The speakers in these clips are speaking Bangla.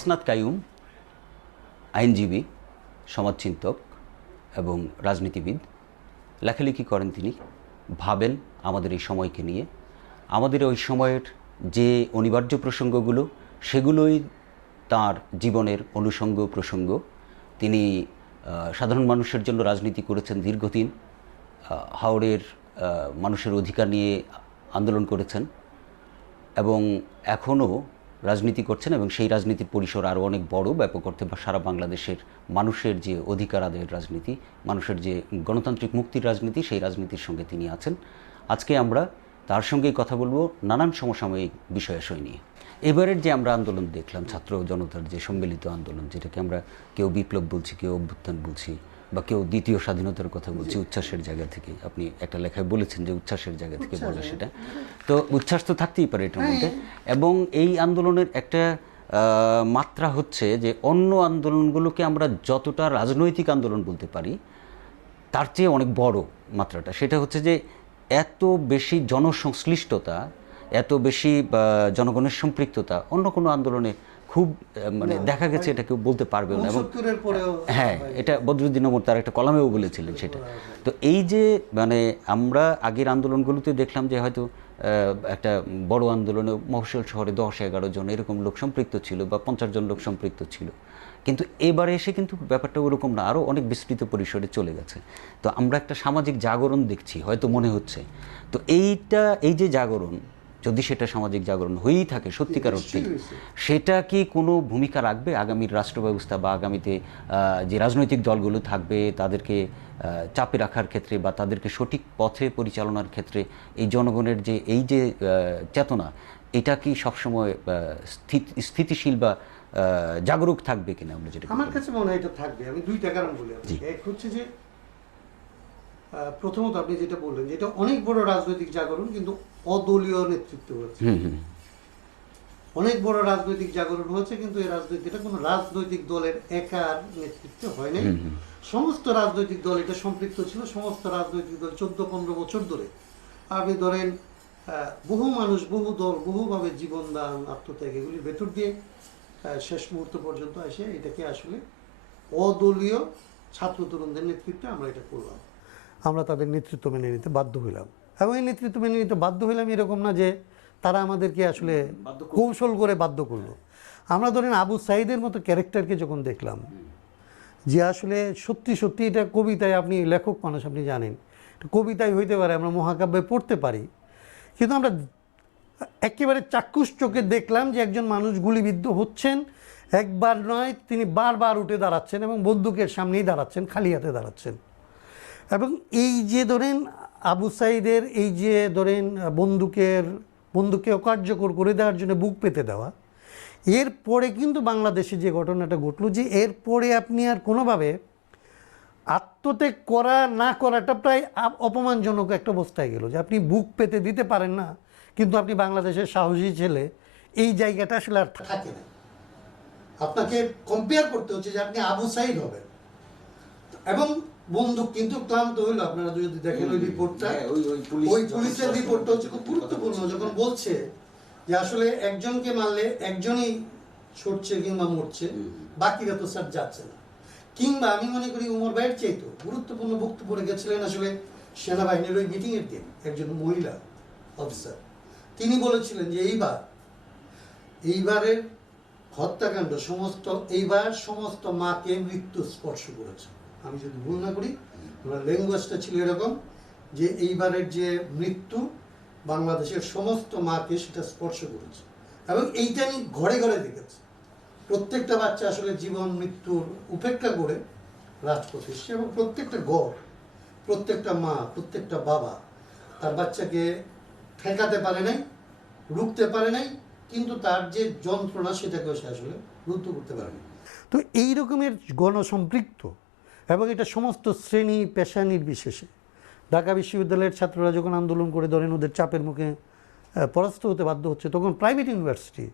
হাসনাত কাইয়ুম আইনজীবী, সমাজচিন্তক এবং রাজনীতিবিদ। লেখালেখি করেন তিনি, ভাবেন আমাদের এই সময়কে নিয়ে। আমাদের ওই সময়ের যে অনিবার্য প্রসঙ্গগুলো, সেগুলোই তার জীবনের অনুষঙ্গ প্রসঙ্গ। তিনি সাধারণ মানুষের জন্য রাজনীতি করেছেন দীর্ঘদিন। হাওড়ের মানুষের অধিকার নিয়ে আন্দোলন করেছেন এবং এখনও রাজনীতি করছেন, এবং সেই রাজনীতির পরিসর আরও অনেক বড়, ব্যাপক অর্থে সারা বাংলাদেশের মানুষের যে অধিকার আদায়ের রাজনীতি, মানুষের যে গণতান্ত্রিক মুক্তির রাজনীতি, সেই রাজনীতির সঙ্গে তিনি আছেন। আজকে আমরা তার সঙ্গেই কথা বলবো নানান সমসাময়িক বিষয়াশয় নিয়ে। এবারের যে আমরা আন্দোলন দেখলাম, ছাত্র জনতার যে সম্মিলিত আন্দোলন, যেটাকে আমরা কেউ বিপ্লব বলছি, কেউ অভ্যুত্থান বলছি, বা কেউ দ্বিতীয় স্বাধীনতার কথা বলছি, উচ্ছ্বাসের জায়গা থেকে। আপনি একটা লেখায় বলেছেন যে উচ্ছ্বাসের জায়গা থেকে বলে, সেটা তো উচ্ছ্বাস তো থাকতেই পারে এটার মধ্যে। এবং এই আন্দোলনের একটা মাত্রা হচ্ছে যে অন্য আন্দোলনগুলোকে আমরা যতটা রাজনৈতিক আন্দোলন বলতে পারি, তার চেয়ে অনেক বড় মাত্রাটা, সেটা হচ্ছে যে এত বেশি জনসংশ্লিষ্টতা, এত বেশি জনগণের সম্পৃক্ততা অন্য কোনো আন্দোলনে খুব মানে দেখা গেছে, এটা কেউ বলতে পারবে না। এবং হ্যাঁ, এটা বদরুদ্দিন ওমর তার একটা কলামেও বলেছিলেন সেটা। তো এই যে মানে আমরা আগের আন্দোলনগুলোতে দেখলাম যে হয়তো একটা বড় আন্দোলনে মফস্বল শহরে 10-11 জন এরকম লোক সম্পৃক্ত ছিল, বা 50 জন লোক সম্পৃক্ত ছিল। কিন্তু এবারে এসে কিন্তু ব্যাপারটা ওরকম না, আরও অনেক বিস্তৃত পরিসরে চলে গেছে। তো আমরা একটা সামাজিক জাগরণ দেখছি হয়তো মনে হচ্ছে। তো এই যে জাগরণ, যদি সেটা সামাজিক জাগরণ হয়েই থাকে সত্যিকার অর্থে, সেটা কি কোনো ভূমিকা রাখবে আগামীর রাষ্ট্র ব্যবস্থা বা আগামীতে যে রাজনৈতিক দলগুলো থাকবে তাদেরকে চাপে রাখার ক্ষেত্রে, বা তাদেরকে সঠিক পথে পরিচালনার ক্ষেত্রে এই জনগণের যে এই যে চেতনা, এটা কি সবসময় স্থিতিশীল বা জাগরুক থাকবে কিনা? আমরা যেটা আমার কাছে মনে হয় এটা থাকবে। আমি দুইটা কারণ বলি। এক হচ্ছে যে প্রথমত আপনি যেটা বললেন যে এটা অনেক বড় রাজনৈতিক জাগরণ, কিন্তু অদলীয় নেতৃত্ব হচ্ছে। অনেক বড় রাজনৈতিক জাগরণ হচ্ছে, কিন্তু এই রাজনীতিটা কোনো রাজনৈতিক দলের একার নেতৃত্বে হয় নাই। সমস্ত রাজনৈতিক দল এটা সম্পৃক্ত ছিল। সমস্ত রাজনৈতিক দল 14-15 বছর ধরে, আপনি ধরেন বহু মানুষ, বহু দল, বহুভাবে জীবন দান, আত্মত্যাগ, এগুলির ভেতর দিয়ে শেষ মুহূর্ত পর্যন্ত এসে এটাকে আসলে অদলীয় ছাত্র তরুণদের নেতৃত্বে আমরা এটা করলাম। আমরা তাদের নেতৃত্ব মেনে নিতে বাধ্য হইলাম, এবং এই নেতৃত্ব মেনে নিতে বাধ্য হইলাম এরকম না যে তারা আমাদেরকে আসলে কৌশল করে বাধ্য করলো। আমরা ধরেন আবু সাইদের মতো ক্যারেক্টারকে যখন দেখলাম, যে আসলে সত্যি সত্যি এটা কবিতায়, আপনি লেখক মানুষ, আপনি জানেন কবিতায় হইতে পারে, আমরা মহাকাব্যে পড়তে পারি, কিন্তু আমরা একেবারে চাক্ষুষ চোখে দেখলাম যে একজন মানুষ গুলিবিদ্ধ হচ্ছেন, একবার নয় তিনি বারবার উঠে দাঁড়াচ্ছেন এবং বন্দুকের সামনেই দাঁড়াচ্ছেন, খালি হাতে দাঁড়াচ্ছেন। এবং এই যে ধরেন আবু সাইদের এই যে ধরেন বন্দুকে অকার্যকর করে দেওয়ার জন্য বুক পেতে দেওয়া, এরপরে কিন্তু বাংলাদেশে যে ঘটনাটা ঘটলো, যে এরপরে আপনি আর কোনোভাবে আত্মত্যাগ করা না করাটা প্রায় অপমানজনক একটা অবস্থায় গেল, যে আপনি বুক পেতে দিতে পারেন না, কিন্তু আপনি বাংলাদেশের সাহসী ছেলে, এই জায়গাটা আসলে আর থাকে না। আপনাকে কম্পেয়ার করতে হচ্ছে যে আপনি আবু সাইদ হবেন, এবং বন্দুক কিন্তু ক্লান্ত হইল। আপনারা যদি দেখেন ওই রিপোর্টটা, ওই পুলিশের রিপোর্টটা হচ্ছে খুব গুরুত্বপূর্ণ, যখন বলছে যে আসলে একজনকে মারলে একজনই ছুটছে কিংবা মরছে, বাকিরা তো স্যার যাচ্ছে না। কিংবা আমি মনে করি উমর ভাইয়ের চাইতো গুরুত্বপূর্ণ বক্তব্য রেখেছিলেন আসলে সেনাবাহিনীর ওই মিটিংয়ের দিন একজন মহিলা অফিসার। তিনি বলেছিলেন যে এইবারের হত্যাকাণ্ড এইবার সমস্ত মাকে মৃত্যু স্পর্শ করেছে। আমি যদি ভুল না করি, ওনার ল্যাঙ্গুয়েজটা ছিল এরকম যে এইবারের যে মৃত্যু বাংলাদেশের সমস্ত মাকে সেটা স্পর্শ করেছে, এবং এইটা আমি ঘরে ঘরে দেখেছি। প্রত্যেকটা বাচ্চা আসলে জীবন মৃত্যুর উপেক্ষা করে রাজপথে এসছে, এবং প্রত্যেকটা ঘর, প্রত্যেকটা মা, প্রত্যেকটা বাবা তার বাচ্চাকে ঠেকাতে পারে নাই, রুখতে পারে নাই, কিন্তু তার যে যন্ত্রণা সেটাকেও সে আসলে রুদ্ধ করতে পারে না। তো এই রকমের গণসম্পৃক্ত, এবং এটা সমস্ত শ্রেণী পেশা নির্বিশেষে। ঢাকা বিশ্ববিদ্যালয়ের ছাত্ররা যখন আন্দোলন করে ধরেন ওদের চাপের মুখে পরাস্ত হতে বাধ্য হচ্ছে, তখন প্রাইভেট ইউনিভার্সিটি,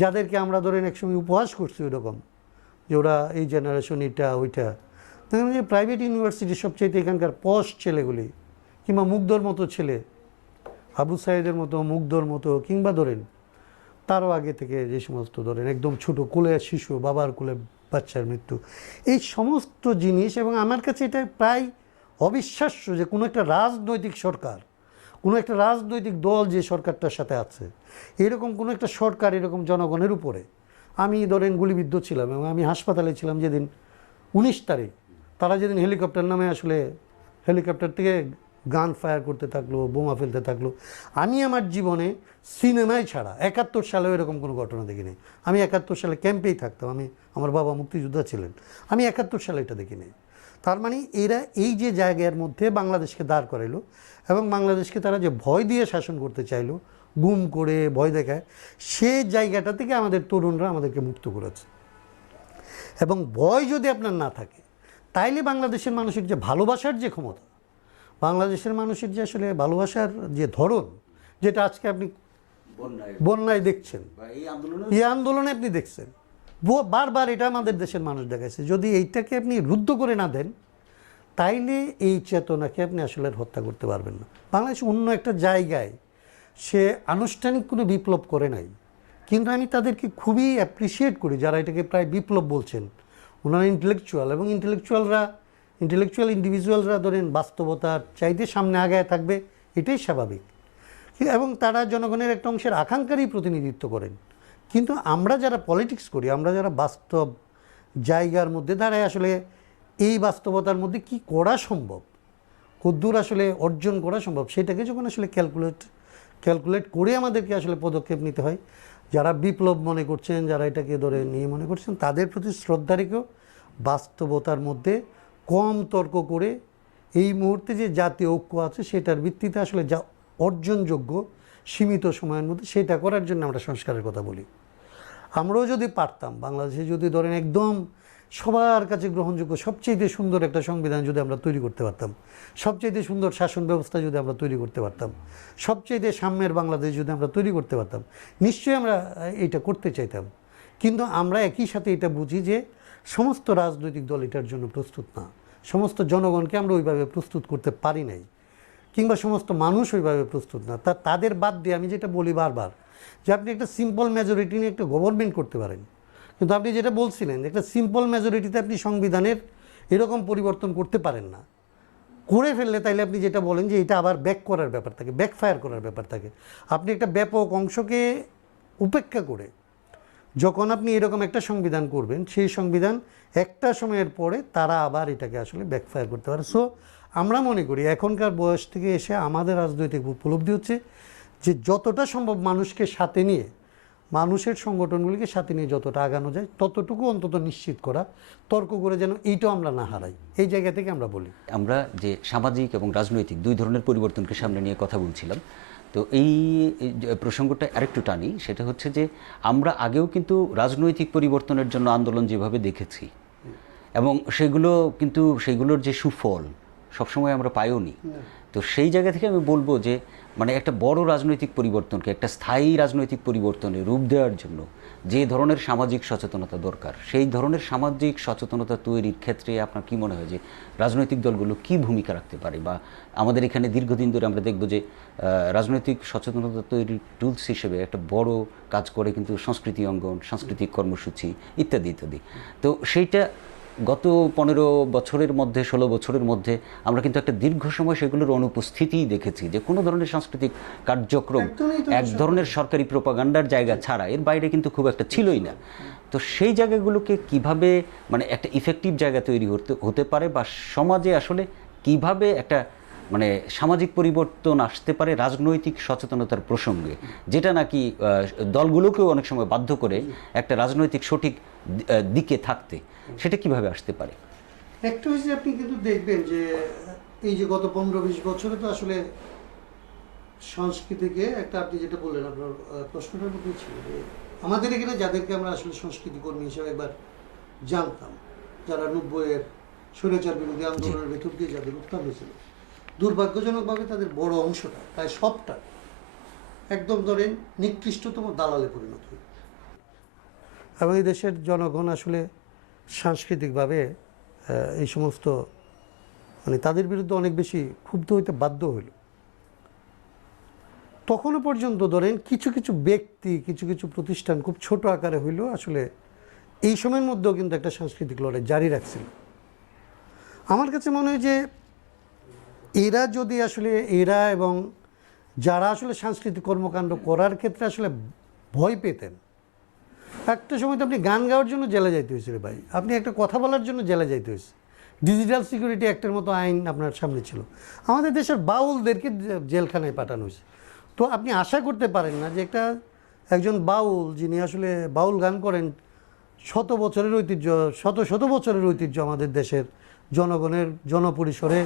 যাদেরকে আমরা ধরেন একসময় উপহাস করছি ওইরকম যে ওরা এই জেনারেশন এটা ওইটা, দেখেন যে প্রাইভেট ইউনিভার্সিটির সবচেয়ে এখানকার পশ ছেলেগুলি, কিংবা মুগ্ধর মতো ছেলে, আবু সাইদের মতো, মুগ্ধর মতো, কিংবা ধরেন তারও আগে থেকে যে সমস্ত ধরেন একদম ছোট কোলে শিশু, বাবার কোলে বাচ্চার মৃত্যু, এই সমস্ত জিনিস, এবং আমার কাছে এটা প্রায় অবিশ্বাস্য যে কোনো একটা রাজনৈতিক সরকার, কোনো একটা রাজনৈতিক দল যে সরকারটার সাথে আছে, এরকম কোনো একটা সরকার এরকম জনগণের উপরে, আমি ধরেন গুলিবিদ্ধ ছিলাম এবং আমি হাসপাতালে ছিলাম যেদিন 19 তারিখ, তারা যেদিন হেলিকপ্টার নামে আসলে হেলিকপ্টার থেকে গান ফায়ার করতে থাকলো, বোমা ফেলতে থাকলো, আমি আমার জীবনে সিনেমায় ছাড়া 71 সালেও এরকম কোনো ঘটনা দেখিনি। আমি 71 সালে ক্যাম্পেই থাকতাম, আমার বাবা মুক্তিযোদ্ধা ছিলেন, আমি 71 সালে এটা দেখিনি। তার মানে এরা এই যে জায়গার মধ্যে বাংলাদেশকে দাঁড় করাইলো এবং বাংলাদেশকে তারা যে ভয় দিয়ে শাসন করতে চাইলো, গুম করে ভয় দেখায়, সে জায়গাটা থেকে আমাদের তরুণরা আমাদেরকে মুক্ত করেছে। এবং ভয় যদি আপনার না থাকে, তাইলে বাংলাদেশের মানুষের যে ভালোবাসার যে ক্ষমতা, বাংলাদেশের মানুষের যে আসলে ভালোবাসার যে ধরন, যেটা আজকে আপনি বন্যায় দেখছেন, এই আন্দোলনে আপনি দেখছেন, বারবার এটা আমাদের দেশের মানুষ দেখাচ্ছে। যদি এইটাকে আপনি রুদ্ধ করে না দেন, তাইলে এই চেতনাকে আপনি আসলে হত্যা করতে পারবেন না। বাংলাদেশ অন্য একটা জায়গায় সে আনুষ্ঠানিক কোনো বিপ্লব করে নাই, কিন্তু আমি তাদেরকে খুবই অ্যাপ্রিসিয়েট করি যারা এটাকে প্রায় বিপ্লব বলছেন। ওনারা ইন্টেলেকচুয়াল, এবং ইন্টেলেকচুয়াল ইন্ডিভিজুয়ালরা ধরেন বাস্তবতার চাইতে সামনে আগায় থাকবে, এটাই স্বাভাবিক, এবং তারা জনগণের একটা অংশের আকাঙ্ক্ষারই প্রতিনিধিত্ব করেন। কিন্তু আমরা যারা পলিটিক্স করি, আমরা যারা বাস্তব জায়গার মধ্যে দাঁড়ায় আসলে এই বাস্তবতার মধ্যে কি করা সম্ভব, কদ্দূর আসলে অর্জন করা সম্ভব, সেটাকে যখন আসলে ক্যালকুলেট করে আমাদেরকে আসলে পদক্ষেপ নিতে হয়, যারা বিপ্লব মনে করছেন, যারা এটাকে ধরে নিয়ে মনে করছেন, তাদের প্রতি শ্রদ্ধা রেখেও বাস্তবতার মধ্যে কম তর্ক করে এই মুহূর্তে যে জাতীয় ঐক্য আছে সেটার ভিত্তিতে আসলে যা অর্জনযোগ্য সীমিত সময়ের মধ্যে সেটা করার জন্য আমরা সংস্কারের কথা বলি। আমরাও যদি পারতাম, বাংলাদেশে যদি ধরেন একদম সবার কাছে গ্রহণযোগ্য সবচেয়ে সুন্দর একটা সংবিধান যদি আমরা তৈরি করতে পারতাম, সবচেয়ে সুন্দর শাসন ব্যবস্থা যদি আমরা তৈরি করতে পারতাম, সবচেয়ে সাম্যের বাংলাদেশ যদি আমরা তৈরি করতে পারতাম, নিশ্চয়ই আমরা এটা করতে চাইতাম। কিন্তু আমরা একই সাথে এটা বুঝি যে সমস্ত রাজনৈতিক দল এটার জন্য প্রস্তুত না, সমস্ত জনগণকে আমরা ওইভাবে প্রস্তুত করতে পারি নাই, কিংবা সমস্ত মানুষ ওইভাবে প্রস্তুত না। তাদের বাদ দিয়ে আমি যেটা বলি বারবার, যে আপনি একটা সিম্পল মেজরিটি নিয়ে একটা গভর্নমেন্ট করতে পারেন, কিন্তু আপনি যেটা বলছিলেন একটা সিম্পল মেজরিটিতে আপনি সংবিধানের এরকম পরিবর্তন করতে পারেন না। করে ফেললে তাইলে আপনি যেটা বলেন যে এটা আবার ব্যাক করার ব্যাপার থাকে, ব্যাকফায়ার করার ব্যাপার থাকে। আপনি একটা ব্যাপক অংশকে উপেক্ষা করে যখন আপনি এরকম একটা সংবিধান করবেন, সেই সংবিধান একটা সময়ের পরে তারা আবার এটাকে আসলে ব্যাকফায়ার করতে পারে। সো আমরা মনে করি এখনকার বয়স থেকে এসে আমাদের রাজনৈতিক উপলব্ধি হচ্ছে যে যতটা সম্ভব মানুষকে সাথে নিয়ে, মানুষের সংগঠনগুলিকে সাথে নিয়ে যতটা আগানো যায় ততটুকু অন্তত নিশ্চিত করা, তর্ক করে যেন এইটাও আমরা না হারাই, এই জায়গা থেকে আমরা বলি। আমরা যে সামাজিক এবং রাজনৈতিক দুই ধরনের পরিবর্তনকে সামনে নিয়ে কথা বলছিলাম, তো এই প্রসঙ্গটা আরেকটু টানি, সেটা হচ্ছে যে আমরা আগেও কিন্তু রাজনৈতিক পরিবর্তনের জন্য আন্দোলন যেভাবে দেখেছি, এবং সেগুলোর যে সুফল সবসময় আমরা পাইও নি। তো সেই জায়গা থেকে আমি বলবো যে মানে একটা বড় রাজনৈতিক পরিবর্তনকে, একটা স্থায়ী রাজনৈতিক পরিবর্তনে রূপ দেওয়ার জন্য যে ধরনের সামাজিক সচেতনতা দরকার, সেই ধরনের সামাজিক সচেতনতা তৈরির ক্ষেত্রে আপনার কি মনে হয় যে রাজনৈতিক দলগুলো কি ভূমিকা রাখতে পারে? বা আমাদের এখানে দীর্ঘদিন ধরে আমরা দেখব যে রাজনৈতিক সচেতনতা তৈরির টুলস হিসেবে একটা বড় কাজ করে কিন্তু সংস্কৃতি অঙ্গন, সাংস্কৃতিক কর্মসূচি ইত্যাদি ইত্যাদি। তো সেইটা গত 15 বছরের মধ্যে, 16 বছরের মধ্যে আমরা কিন্তু একটা দীর্ঘ সময় সেগুলোর অনুপস্থিতিই দেখেছি, যে কোনো ধরনের সাংস্কৃতিক কার্যক্রম এক ধরনের সরকারি প্রোপাগান্ডার জায়গা ছাড়া এর বাইরে কিন্তু খুব একটা ছিলই না। তো সেই জায়গাগুলোকে কিভাবে মানে একটা ইফেক্টিভ জায়গা তৈরি হতে পারে, বা সমাজে আসলে কিভাবে একটা মানে সামাজিক পরিবর্তন আসতে পারে রাজনৈতিক সচেতনতার প্রসঙ্গে, যেটা নাকি দলগুলোকেও অনেক সময় বাধ্য করে একটা রাজনৈতিক সঠিক দিকে থাকতে, সেটা কিভাবে আসতে পারে? একটা হচ্ছে আপনি কিন্তু দেখবেন যে এই যে গত 15-20 বছরে তো আসলে সংস্কৃতিকে একটা, আপনি যেটা বললেন আপনার প্রশ্নটার মধ্যে ছিল যে আমাদের এখানে যাদেরকে আমরা আসলে সংস্কৃতি কর্মী হিসেবে একবার জানতাম, যারা 90-এর স্বৈরাচার বিরোধী আন্দোলনের ভেতর দিয়ে যাদের উত্থান হয়েছিল, দুর্ভাগ্যজনকভাবে তাদের বড় অংশটা, প্রায় সবটা একদম ধরেন নিকৃষ্টতম দালালে পরিণত হয়। এবং এই দেশের জনগণ আসলে সাংস্কৃতিকভাবে এই সমস্ত মানে তাদের বিরুদ্ধে অনেক বেশি ক্ষুব্ধ হইতে বাধ্য হইল। তখনও পর্যন্ত ধরেন কিছু কিছু ব্যক্তি, কিছু কিছু প্রতিষ্ঠান খুব ছোট আকারে হইলেও আসলে এই সময়ের মধ্যেও কিন্তু একটা সাংস্কৃতিক লড়াই জারি রাখছিল। আমার কাছে মনে হয় যে এরা যদি আসলে এরা এবং যারা আসলে সাংস্কৃতিক কর্মকাণ্ড করার ক্ষেত্রে আসলে ভয় পেতেন, একটা সময় তো আপনি গান গাওয়ার জন্য জেলে যাইতে হয়েছিল ভাই, আপনি একটা কথা বলার জন্য জেলে যাইতে হয়েছে, ডিজিটাল সিকিউরিটি অ্যাক্টের মতো আইন আপনার সামনে ছিল, আমাদের দেশের বাউলদেরকে জেলখানায় পাঠানো হয়েছে। তো আপনি আশা করতে পারেন না যে একজন বাউল যিনি আসলে বাউল গান করেন, শত বছরের ঐতিহ্য, শত শত বছরের ঐতিহ্য আমাদের দেশের জনগণের জনপরিসরে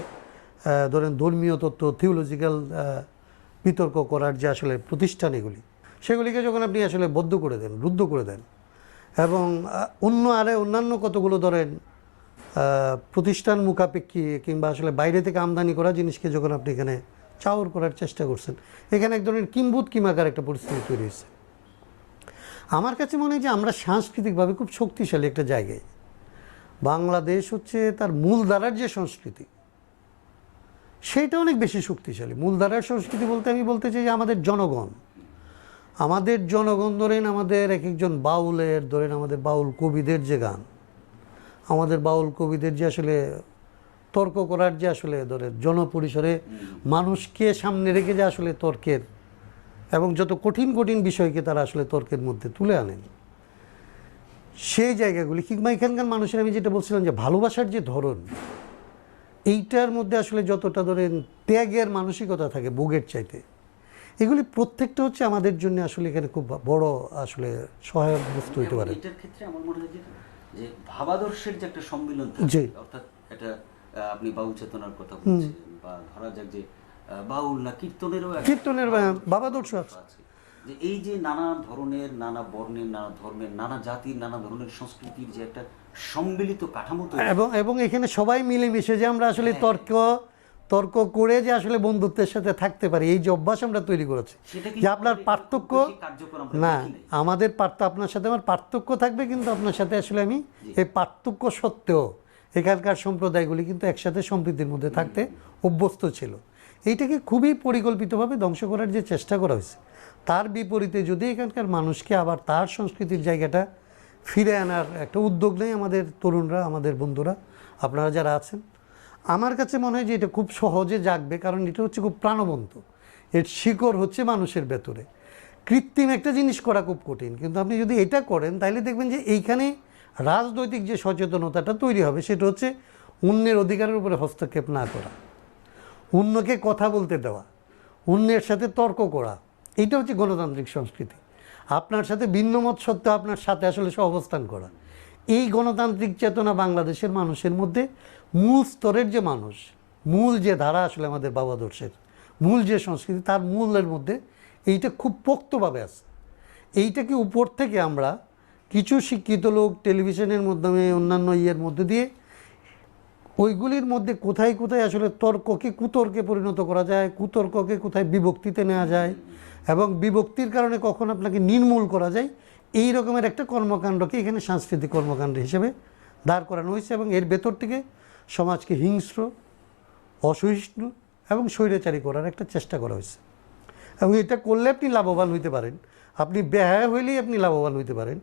ধরেন ধর্মীয় তত্ত্ব, থিওলজিক্যাল বিতর্ক করার যে আসলে প্রতিষ্ঠান এগুলি, সেগুলিকে যখন আপনি আসলে বদ্ধ করে দেন, রুদ্ধ করে দেন, এবং অন্যান্য কতগুলো ধরেন প্রতিষ্ঠান মুখাপেক্ষী কিংবা আসলে বাইরে থেকে আমদানি করা জিনিসকে যখন আপনি এখানে চাউর করার চেষ্টা করছেন, এখানে এক ধরনের কিম্বুত কিমাকার একটা পরিস্থিতি তৈরি হয়েছে। আমার কাছে মনে হয় যে আমরা সাংস্কৃতিকভাবে খুব শক্তিশালী একটা জায়গায়। বাংলাদেশ হচ্ছে তার মূলধারার যে সংস্কৃতি, সেইটা অনেক বেশি শক্তিশালী। মূলধারার সংস্কৃতি বলতে আমি বলতে চাই যে আমাদের জনগণ ধরেন, আমাদের এক একজন বাউলের ধরেন, আমাদের বাউল কবিদের যে গান, আমাদের বাউল কবিদের যে আসলে তর্ক করার যে আসলে ধরেন জনপরিসরে মানুষকে সামনে রেখে যে আসলে তর্কের এবং যত কঠিন কঠিন বিষয়কে তারা আসলে তর্কের মধ্যে তুলে আনেন, সেই জায়গাগুলি কিংবা এখানকার মানুষের আমি যেটা বলছিলাম যে ভালোবাসার যে ধরন, এইটার মধ্যে আসলে যতটা ধরেন ত্যাগের মানসিকতা থাকে ভোগের চাইতে, এগুলি প্রত্যেকটা হচ্ছে আমাদের জন্য আসলে এখানে খুব বড় আসলে সহায়ক বস্তু হতে পারে। এটার ক্ষেত্রে আমার মনে হয় যে ভাবাদর্শের যে একটা সম্মিলন জি, অর্থাৎ এটা আপনি বাউল চেতনার কথা বলছেন, বা ধরা যাক যে বাউল না কীর্তনের ভাবাদর্শ আছে, যে এই যে নানা ধরনের, নানা বর্ণের, নানা ধর্মের, নানা জাতির, নানা ধরনের সংস্কৃতির যে একটা সম্মিলিত কাঠামো এবং এখানে সবাই মিলেমিশে যে আমরা আসলে তর্ক করে যে আসলে বন্ধুত্বের সাথে থাকতে পারি, এই যে অভ্যাস আমরা তৈরি করেছি, যে আপনার পার্থক্য না, আমাদের আপনার সাথে আমার পার্থক্য থাকবে, কিন্তু আপনার সাথে আসলে আমি এই পার্থক্য সত্ত্বেও এখানকার সম্প্রদায়গুলি কিন্তু একসাথে সম্প্রীতির মধ্যে থাকতে অভ্যস্ত ছিল। এইটাকে খুবই পরিকল্পিতভাবে ধ্বংস করার যে চেষ্টা করা হয়েছে, তার বিপরীতে যদি এখানকার মানুষকে আবার তার সংস্কৃতির জায়গাটা ফিরে আনার একটা উদ্যোগ নেই আমাদের তরুণরা, আমাদের বন্ধুরা, আপনারা যারা আছেন, আমার কাছে মনে হয় যে এটা খুব সহজে জাগবে, কারণ এটা হচ্ছে খুব প্রাণবন্ত, এর শিকড় হচ্ছে মানুষের ভেতরে। কৃত্রিম একটা জিনিস করা খুব কঠিন, কিন্তু আপনি যদি এটা করেন তাহলে দেখবেন যে এইখানে রাজনৈতিক যে সচেতনতাটা তৈরি হবে, সেটা হচ্ছে অন্যের অধিকারের উপরে হস্তক্ষেপ না করা, অন্যকে কথা বলতে দেওয়া, অন্যের সাথে তর্ক করা, এইটা হচ্ছে গণতান্ত্রিক সংস্কৃতি। আপনার সাথে ভিন্নমত সত্ত্বেও আপনার সাথে আসলে সহাবস্থান করা, এই গণতান্ত্রিক চেতনা বাংলাদেশের মানুষের মধ্যে মূল স্তরের যে মানুষ, মূল যে ধারা আসলে আমাদের ভাবাদর্শের মূল যে সংস্কৃতি, তার মূলের মধ্যে এইটা খুব পোক্তভাবে আছে। এইটাকে উপর থেকে আমরা কিছু শিক্ষিত লোক টেলিভিশনের মাধ্যমে, অন্যান্য মধ্যে দিয়ে ওইগুলির মধ্যে কোথায় কোথায় আসলে তর্ককে কুতর্কে পরিণত করা যায়, কুতর্ককে কোথায় বিভক্তিতে নেওয়া যায়, এবং বিভক্তির কারণে কখন আপনাকে নির্মূল করা যায়, এই রকমের একটা কর্মকাণ্ডকে এখানে সাংস্কৃতিক কর্মকাণ্ড হিসেবে দাঁড় করানো হয়েছে। এবং এর ভেতর থেকে সমাজকে হিংস্র, অসহিষ্ণু এবং স্বৈরাচারী করার একটা চেষ্টা করা হয়েছে। এবং এটা করলে আপনি লাভবান হইতে পারেন, আপনি ব্যয় হইলেই আপনি লাভবান হইতে পারেন,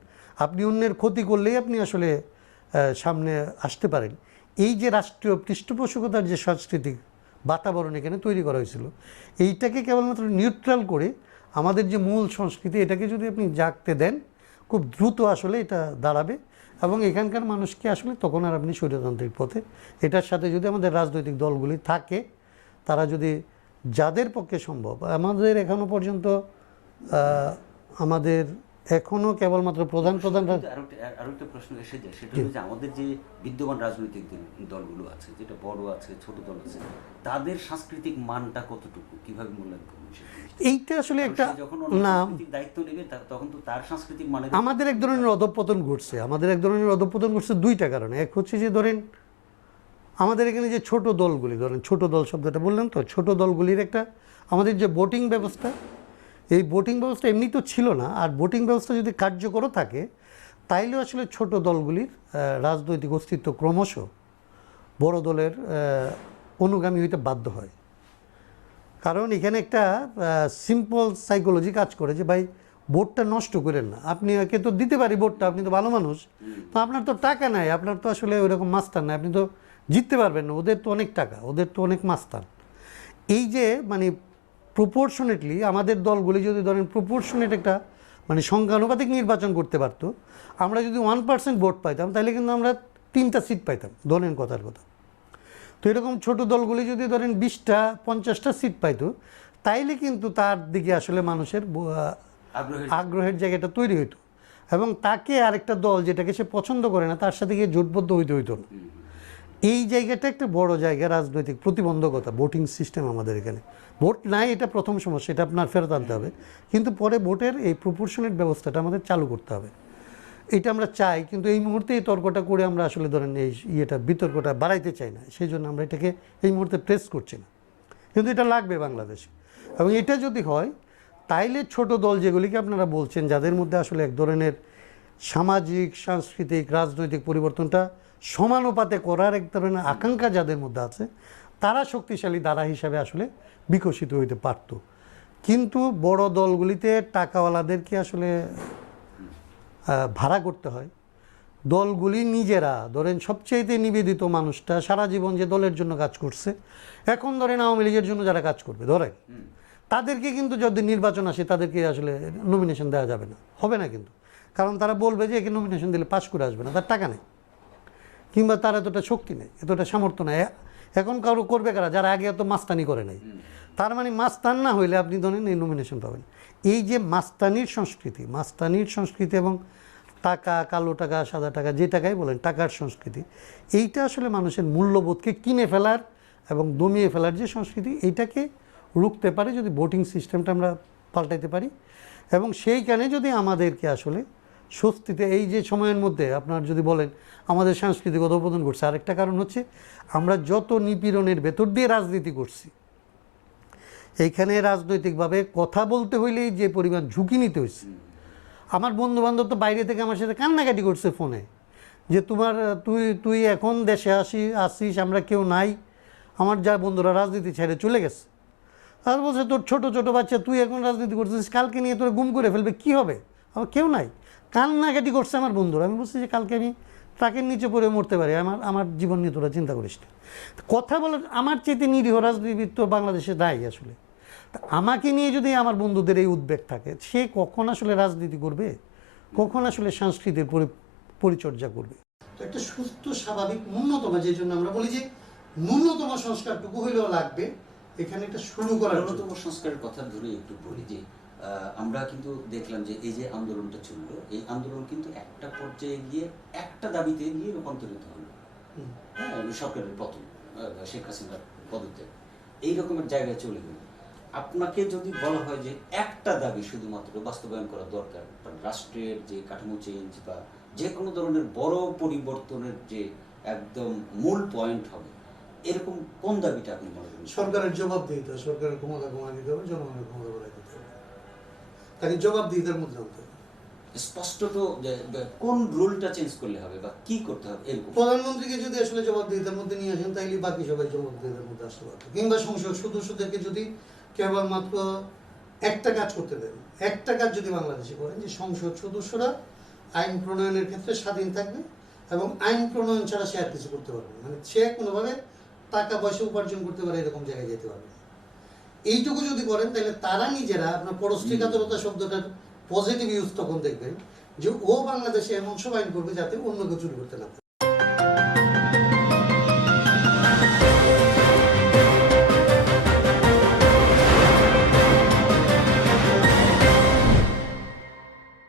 আপনি অন্যের ক্ষতি করলেই আপনি আসলে সামনে আসতে পারেন। এই যে রাষ্ট্রীয় পৃষ্ঠপোষকতার যে সাংস্কৃতিক বাতাবরণ এখানে তৈরি করা হয়েছিল, এইটাকে কেবলমাত্র নিউট্রাল করে আমাদের যে মূল সংস্কৃতি, এটাকে যদি আপনি জাগতে দেন, খুব দ্রুত আসলে এটা দাঁড়াবে। এবং এখানকার মানুষকে আসলে তখন আর আপনি স্বৈরতান্ত্রিক পথে, এটার সাথে যদি আমাদের রাজনৈতিক দলগুলি থাকে, তারা যদি, যাদের পক্ষে সম্ভব, আমাদের এখনও পর্যন্ত আমাদের এখনও কেবলমাত্র প্রধান আরো একটা প্রশ্ন এসে যায়, সেটা হচ্ছে যে আমাদের যে বিদ্যমান রাজনৈতিক দলগুলো আছে, যেটা বড় আছে, ছোট দল আছে, তাদের সাংস্কৃতিক মানটা কতটুকু, কিভাবে মূল্যায়ন করবেন? এইটা আসলে একটা না, দায়িত্ব নেবে তখন তো তার সাংস্কৃতিক মানে আমাদের এক ধরনের অধঃপতন ঘটছে দুইটা কারণে। এক হচ্ছে যে ধরেন আমাদের এখানে যে ছোট দলগুলি, ধরেন ছোট দল শব্দটা বললেন তো, ছোট দলগুলির একটা আমাদের যে ভোটিং ব্যবস্থা, এই ভোটিং ব্যবস্থা এমনি তো ছিল না, আর ভোটিং ব্যবস্থা যদি কার্যকরও থাকে তাইলেও আসলে ছোট দলগুলির রাজনৈতিক অস্তিত্ব ক্রমশ বড় দলের অনুগামী হইতে বাধ্য হয়। কারণ এখানে একটা সিম্পল সাইকোলজি কাজ করে যে ভাই ভোটটা নষ্ট করেন না, আপনি একে তো দিতে পারি ভোটটা, আপনি তো ভালো মানুষ, তো আপনার তো টাকা নাই, আপনার তো আসলে ওইরকম মাস্তান নাই, আপনি তো জিততে পারবেন না, ওদের তো অনেক টাকা, ওদের তো অনেক মাস্তান। এই যে মানে প্রপোর্শনেটলি আমাদের দলগুলি যদি ধরেন প্রপোর্শনেট একটা মানে সংখ্যানুপাতিক নির্বাচন করতে পারতো, আমরা যদি 1% ভোট পাইতাম তাহলে কিন্তু আমরা 3টা সিট পাইতাম, ধরেন কথার কথা। তো এরকম ছোট দলগুলি যদি ধরেন 20টা 50টা সিট পাইতো, তাইলে কিন্তু তার দিকে আসলে মানুষের আগ্রহের জায়গাটা তৈরি হইতো, এবং তাকে আরেকটা দল যেটাকে সে পছন্দ করে না তার সাথে গিয়ে জোটবদ্ধ হইতে হইতো না। এই জায়গাটা একটা বড় জায়গা, রাজনৈতিক প্রতিবন্ধকতা ভোটিং সিস্টেম আমাদের এখানে। ভোট নাই এটা প্রথম সমস্যা, এটা আপনার ফেরত আনতে হবে, কিন্তু পরে ভোটের এই প্রপোর্শনেট ব্যবস্থাটা আমাদের চালু করতে হবে। এটা আমরা চাই, কিন্তু এই মুহূর্তে এই তর্কটা করে আমরা আসলে ধরেন এই বিতর্কটা বাড়াইতে চাই না, সেই জন্য আমরা এটাকে এই মুহূর্তে প্রেস করছি না, কিন্তু এটা লাগবে বাংলাদেশে। এবং এটা যদি হয় তাইলে ছোট দল যেগুলিকে আপনারা বলছেন, যাদের মধ্যে আসলে এক ধরনের সামাজিক সাংস্কৃতিক রাজনৈতিক পরিবর্তনটা সমানুপাতে করার এক ধরনের আকাঙ্ক্ষা যাদের মধ্যে আছে, তারা শক্তিশালী ধারা হিসাবে আসলে বিকশিত হইতে পারত। কিন্তু বড় দলগুলিতে টাকাওয়ালাদেরকে আসলে ভাড়া করতে হয়। দলগুলি নিজেরা ধরেন সবচেয়ে নিবেদিত মানুষটা সারা জীবন যে দলের জন্য কাজ করছে, এখন ধরেন আওয়ামী লীগের জন্য যারা কাজ করবে ধরেন, তাদেরকে কিন্তু যদি নির্বাচন আসে তাদেরকে আসলে নমিনেশন দেওয়া যাবে না, হবে না কিন্তু, কারণ তারা বলবে যে একে নমিনেশন দিলে পাশ করে আসবে না, তার টাকা নেই, কিংবা তার এতটা শক্তি নেই, এতটা সামর্থ্য নেই। এখন কারো করবে কারা, যারা আগে এত মাস্তানি করে নাই। তার মানে মাস্তান না হইলে আপনি ধরেন এই নমিনেশন পাবেন। এই যে মাস্তানির সংস্কৃতি এবং টাকা, কালো টাকা সাদা টাকা যে টাকাই বলেন, টাকার সংস্কৃতি, এইটা আসলে মানুষের মূল্যবোধকে কিনে ফেলার এবং দমিয়ে ফেলার যে সংস্কৃতি, এইটাকে রুখতে পারে যদি ভোটিং সিস্টেমটা আমরা পাল্টাইতে পারি। এবং সেইখানে যদি আমাদেরকে আসলে স্বস্তিতে এই যে সময়ের মধ্যে আপনার যদি বলেন আমাদের সাংস্কৃতিক অধঃপতন ঘটছে, আরেকটা কারণ হচ্ছে আমরা যত নিপীড়নের ভেতর দিয়ে রাজনীতি করছি, এইখানে রাজনৈতিকভাবে কথা বলতে হইলেই যে পরিমাণ ঝুঁকি নিতে হয়েছে। আমার বন্ধুবান্ধব তো বাইরে থেকে আমার সাথে কান্নাকাটি করছে ফোনে, যে তুই এখন দেশে আসিস, আমরা কেউ নাই, আমার যা বন্ধুরা রাজনীতি ছেড়ে চলে গেছে। আর বলছে তোর ছোট ছোট বাচ্চা, তুই এখন রাজনীতি করছিস, কালকে নিয়ে তোরা গুম করে ফেলবে, কি হবে? আমার কেউ নাই, কান্নাকাটি করছে আমার বন্ধুরা। আমি বলছি যে কালকে আমি ট্রাকের নিচে পড়ে মরতে পারি, আমার জীবন নিয়ে তোরা চিন্তা করিস না। কথা বলার আমার চেয়ে নিরীহ রাজনীতিবিদ তো বাংলাদেশে নাই আসলে। তা আমাকে নিয়ে যদি আমার বন্ধুদের এই উদ্বেগ থাকে, সে কখন আসলে রাজনীতি করবে, কখন আসলে সংস্কৃতির পরিচর্যা করবে? তো একটা সুস্থ স্বাভাবিক ন্যূনতম, যে জন্য আমরা বলি যে ন্যূনতম সংস্কারটুকু হইলেও লাগবে এখানে একটা শুরু করার। ন্যূনতম সংস্কারের কথা ধরে একটু বলি যে আমরা কিন্তু দেখলাম যে এই যে আন্দোলনটা চললো, এই আন্দোলন কিন্তু একটা পর্যায়ে গিয়ে একটা দাবিতে গিয়ে রূপান্তরিত হলো। হ্যাঁ, সরকারের পতন, শেখ হাসিনার পদত্যাগ, এই রকমের জায়গায় চলে গেল। আপনাকে যদি বলা হয় যে একটা দাবি শুধুমাত্র বাস্তবায়ন করা দরকার, রাষ্ট্রের যে কাঠামো চেঞ্জ বা যে কোনো ধরনের বড় পরিবর্তনের যে একদম মূল পয়েন্ট হবে, এরকম কোন দাবিটা আপনি মনে করেন? সরকারের জবাবদিহিতা, সরকারের ক্ষমতা কমায় দিতে হবে, জনগণের ক্ষমতা বাড়াই দিতে হবে, তাকে জবাবদিহিতার মধ্যে আনতে হবে। স্পষ্ট তো কোন রুলটা চেঞ্জ করলে হবে বা কি করতে হবে এরকম। প্রধানমন্ত্রীকে যদি আসলে জবাবদিহিতার মধ্যে নিয়ে আসেন, তাইলে বাকি সবাই জবাবদিহিতার মধ্যে আসতে পারবে। কিংবা সংসদ সদস্যদেরকে যদি কেবলমাত্র একটা কাজ করতে দেন, একটা কাজ যদি বাংলাদেশে করেন, যে সংসদ সদস্যরা আইন প্রণয়নের ক্ষেত্রে স্বাধীন থাকবে এবং আইন প্রণয়ন ছাড়া সে আর কিছু করতে পারবে না, মানে সে কোনোভাবে টাকা পয়সা উপার্জন করতে পারে এরকম জায়গায় যেতে পারবে। এইটুকু যদি করেন, তাহলে তারা নিজেরা, আপনার পরশ্রীকাতরতা শব্দটার পজিটিভ ইউজ তখন দেখবেন যে ও বাংলাদেশে এমন সব আইন করবে যাতে অন্য কেউ চুরি করতে না পারে।